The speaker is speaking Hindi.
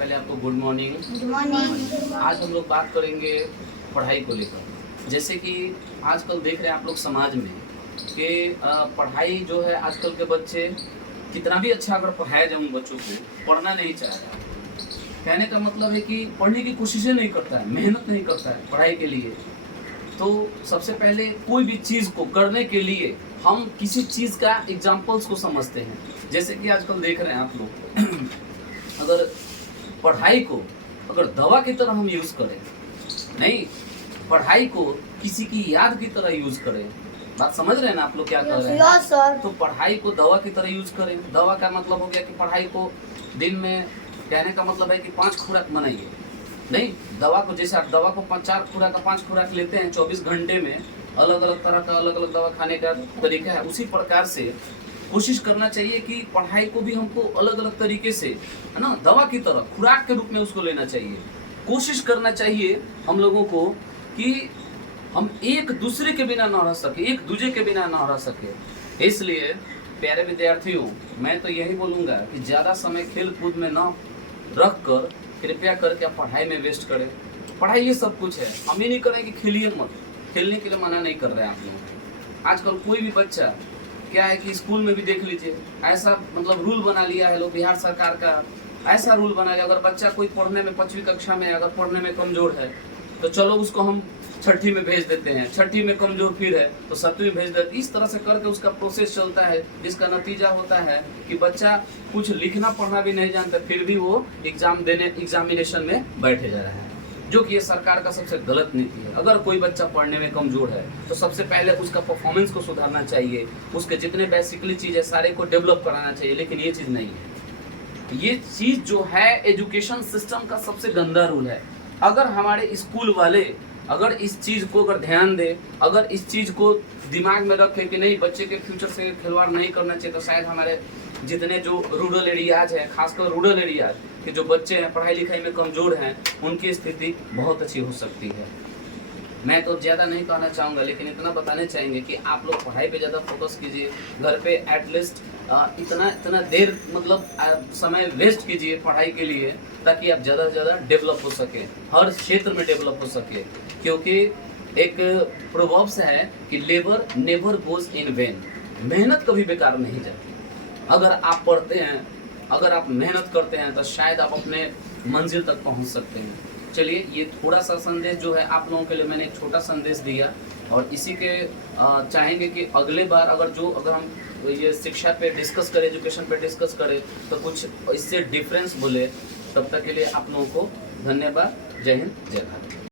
पहले आपको गुड मॉर्निंग। Good morning. आज हम लोग बात करेंगे पढ़ाई को लेकर। जैसे कि आजकल देख रहे हैं आप लोग समाज में कि पढ़ाई जो है, आजकल के बच्चे कितना भी अच्छा अगर पढ़ाया जाए उन बच्चों को, पढ़ना नहीं चाह रहा। कहने का मतलब है कि पढ़ने की कोशिशें नहीं करता है, मेहनत नहीं करता है पढ़ाई के लिए। तो सबसे पहले कोई भी चीज़ को करने के लिए हम किसी चीज़ का एग्जाम्पल्स को समझते हैं। जैसे कि आजकल देख रहे हैं आप लोग अगर पढ़ाई को अगर दवा की तरह हम यूज़ करें, नहीं, पढ़ाई को किसी की याद की तरह यूज़ करें। बात समझ रहे हैं ना आप लोग क्या कर रहे हैं? Yes sir. तो पढ़ाई को दवा की तरह यूज़ करें। दवा का मतलब हो गया कि पढ़ाई को दिन में, कहने का मतलब है कि 5 खुराक बनाइए। नहीं, दवा को जैसे आप दवा को 4 खुराक का 5 खुराक लेते हैं 24 घंटे में, अलग अलग तरह का अलग अलग दवा खाने का तरीका है। उसी प्रकार से कोशिश करना चाहिए कि पढ़ाई को भी हमको अलग अलग तरीके से, है ना, दवा की तरह खुराक के रूप में उसको लेना चाहिए। कोशिश करना चाहिए हम लोगों को कि हम एक दूसरे के बिना ना रह सके, एक दूसरे के बिना ना रह सके। इसलिए प्यारे विद्यार्थियों, मैं तो यही बोलूँगा कि ज़्यादा समय खेल कूद में ना रख कर कृपया करके आप पढ़ाई में वेस्ट करें। पढ़ाई ये सब कुछ है। हम ये नहीं करें कि खेलिए मत, खेलने के लिए मना नहीं कर रहे हैं आप लोग। आजकल कोई भी बच्चा क्या है कि स्कूल में भी देख लीजिए, ऐसा मतलब रूल बना लिया है लोग, बिहार सरकार का ऐसा रूल बना लिया, अगर बच्चा कोई पढ़ने में 5वीं कक्षा में अगर पढ़ने में कमज़ोर है तो चलो उसको हम 6ठी में भेज देते हैं, 6ठी में कमज़ोर फिर है तो 7वीं भेज देते हैं। इस तरह से करके उसका प्रोसेस चलता है, जिसका नतीजा होता है कि बच्चा कुछ लिखना पढ़ना भी नहीं जानता, फिर भी वो एग्जामिनेशन में बैठे जा रहा है, जो कि ये सरकार का सबसे गलत नीति है। अगर कोई बच्चा पढ़ने में कमज़ोर है तो सबसे पहले उसका परफॉर्मेंस को सुधारना चाहिए, उसके जितने बेसिकली चीज़ है सारे को डेवलप कराना चाहिए, लेकिन ये चीज़ नहीं है। ये चीज़ जो है एजुकेशन सिस्टम का सबसे गंदा रूल है। अगर हमारे स्कूल वाले अगर इस चीज़ को अगर ध्यान दे, अगर इस चीज़ को दिमाग में रखे कि नहीं, बच्चे के फ्यूचर से खिलवाड़ नहीं करना चाहिए, तो शायद हमारे जितने जो रूरल एरियाज हैं, खासकर रूरल एरियाज के जो बच्चे हैं पढ़ाई लिखाई में कमज़ोर हैं, उनकी स्थिति बहुत अच्छी हो सकती है। मैं तो ज़्यादा नहीं कहना चाहूँगा, लेकिन इतना बताने चाहेंगे कि आप लोग पढ़ाई पे ज़्यादा फोकस कीजिए। घर पे एटलीस्ट इतना देर मतलब समय वेस्ट कीजिए पढ़ाई के लिए, ताकि आप ज़्यादा से ज़्यादा डेवलप हो सके, हर क्षेत्र में डेवलप हो सके। क्योंकि एक प्रोवर्ब्स है कि labour never goes in when, मेहनत कभी बेकार नहीं जाती। अगर आप पढ़ते हैं, अगर आप मेहनत करते हैं तो शायद आप अपने मंजिल तक पहुंच सकते हैं। चलिए, ये थोड़ा सा संदेश जो है आप लोगों के लिए मैंने एक छोटा संदेश दिया, और इसी के चाहेंगे कि अगले बार अगर हम ये शिक्षा पे डिस्कस करें, एजुकेशन पे डिस्कस करें, तो कुछ इससे डिफरेंस बोले। तब तक के लिए आप लोगों को धन्यवाद। जय हिंद, जय भारत।